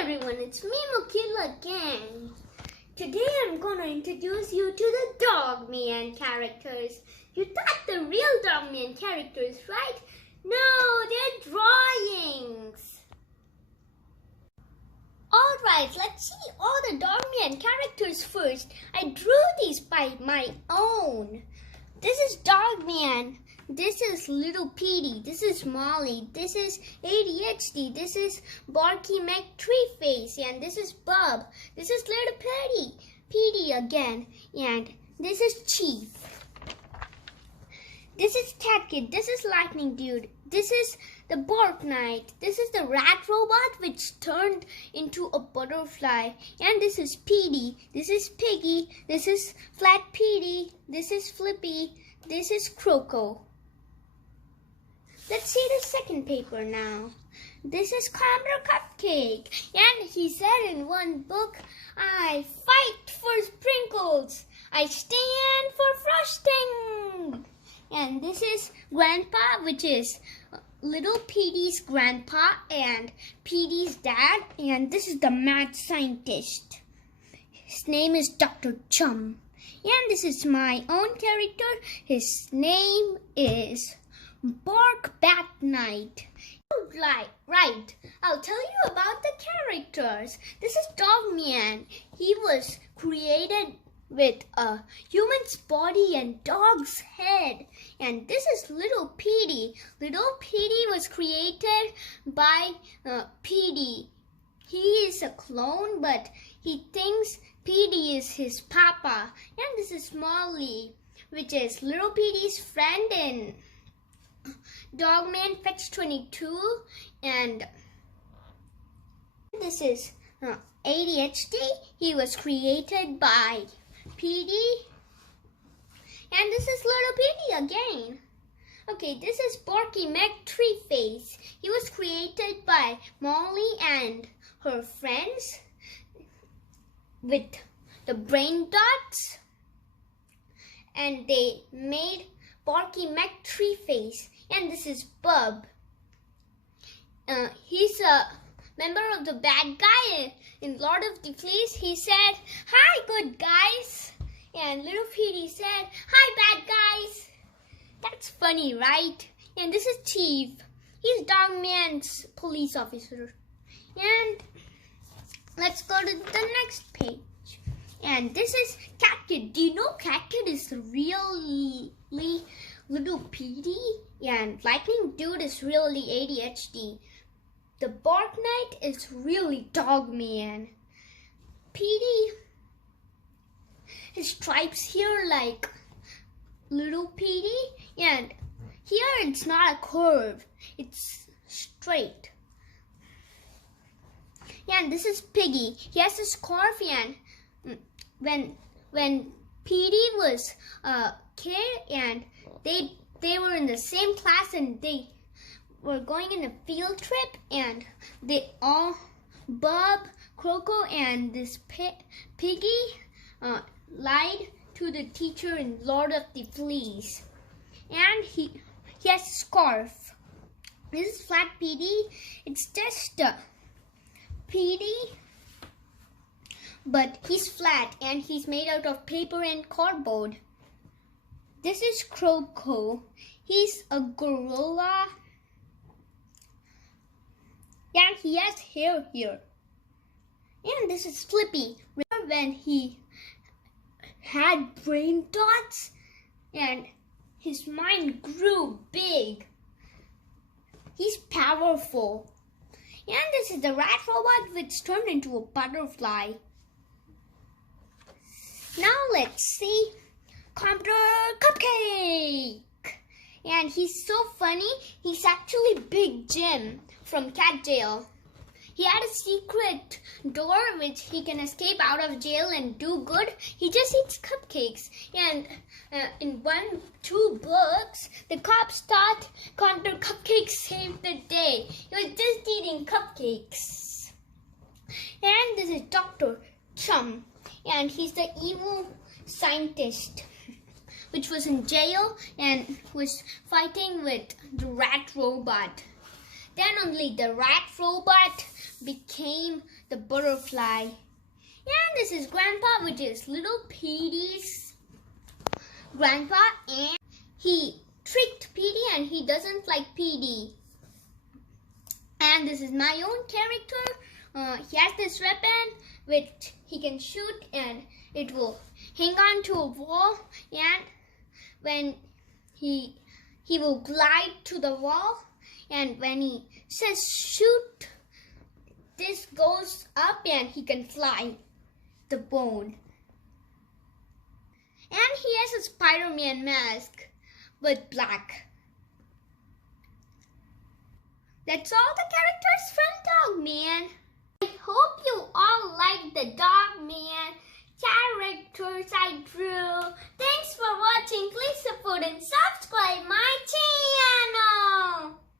everyone, it's me Mukil again. Today I'm gonna introduce you to the Dogman characters. You thought the real Dogman characters, right? No, they're drawings. Alright, let's see all the Dogman characters first. I drew these by my own. This is Dogman. This is Little Petey. This is Molly. This is ADHD. This is Barky McTreeface. And this is Bub. This is Little Petey again. And this is Chief. This is Cat Kid. This is Lightning Dude. This is the Bork Knight. This is the Rat Robot which turned into a butterfly. And this is Petey. This is Piggy. This is Flat Petey. This is Flippy. This is Croco. Let's see the second paper now. This is Commander Cupcake. And he said in one book, I fight for sprinkles. I stand for frosting. And this is Grandpa, which is Little Petey's grandpa and Petey's dad. And this is the mad scientist. His name is Dr. Chum. And this is my own character. His name is Bark Bat Knight. Right, I'll tell you about the characters. This is Dogman. He was created with a human's body and dog's head. And this is Little Petey. Little Petey was created by Petey. He is a clone, but he thinks Petey is his papa. And this is Molly, which is Little Petey's friend in Dogman Fetch 22. And this is ADHD. He was created by Petey. And this is Little Petey again. Okay, this is Barky McTreeface. He was created by Molly and her friends with the brain dots. And they made Barky McTreeface. And this is Bub. He's a member of the bad guy in Lord of the Fleas. He said, "Hi, good guys." And Little Petey said, "Hi, bad guys." That's funny, right? And this is Chief. He's Dogman's police officer. And let's go to the next page. And this is Cat Kid. Do you know Cat Kid is really Little Petey? And Lightning Dude is really ADHD. The Bark Knight is really Dogman. Petey, his stripes here like Little Petey. And here it's not a curve. It's straight. And this is Piggy. He has a scarf. And when Petey was a kid and they were in the same class and they were going in a field trip, and they all, Bub, Croco, and this Piggy lied to the teacher in Lord of the Fleas. And he has a scarf. This is Flat Petey. It's just Petey, but he's flat and he's made out of paper and cardboard. This is Croco. He's a gorilla. And he has hair here. And this is Flippy. Remember when he had brain dots and his mind grew big? He's powerful. And this is the Rat Robot which turned into a butterfly. Now let's see Commander Cupcake. And he's so funny. He's actually Big Jim from Cat Jail. He had a secret door which he can escape out of jail and do good. He just eats cupcakes. And in 2 books, the cops thought Commander Cupcake saved the day. He was just eating cupcakes. And this is Dr. Chum. And he's the evil scientist which was in jail and was fighting with the Rat Robot. Then only the Rat Robot became the butterfly. And this is Grandpa, which is little Petey's grandpa, and he tricked Petey and he doesn't like Petey. And this is my own character. He has this weapon which he can shoot and it will hang on to a wall, and when he will glide to the wall, and when he says shoot, this goes up and he can fly the bone. And he has a Spider-Man mask but black. That's all the characters from Dog Man. I hope you all like the Dog Man characters I drew. Thanks for watching. Please support and subscribe my channel.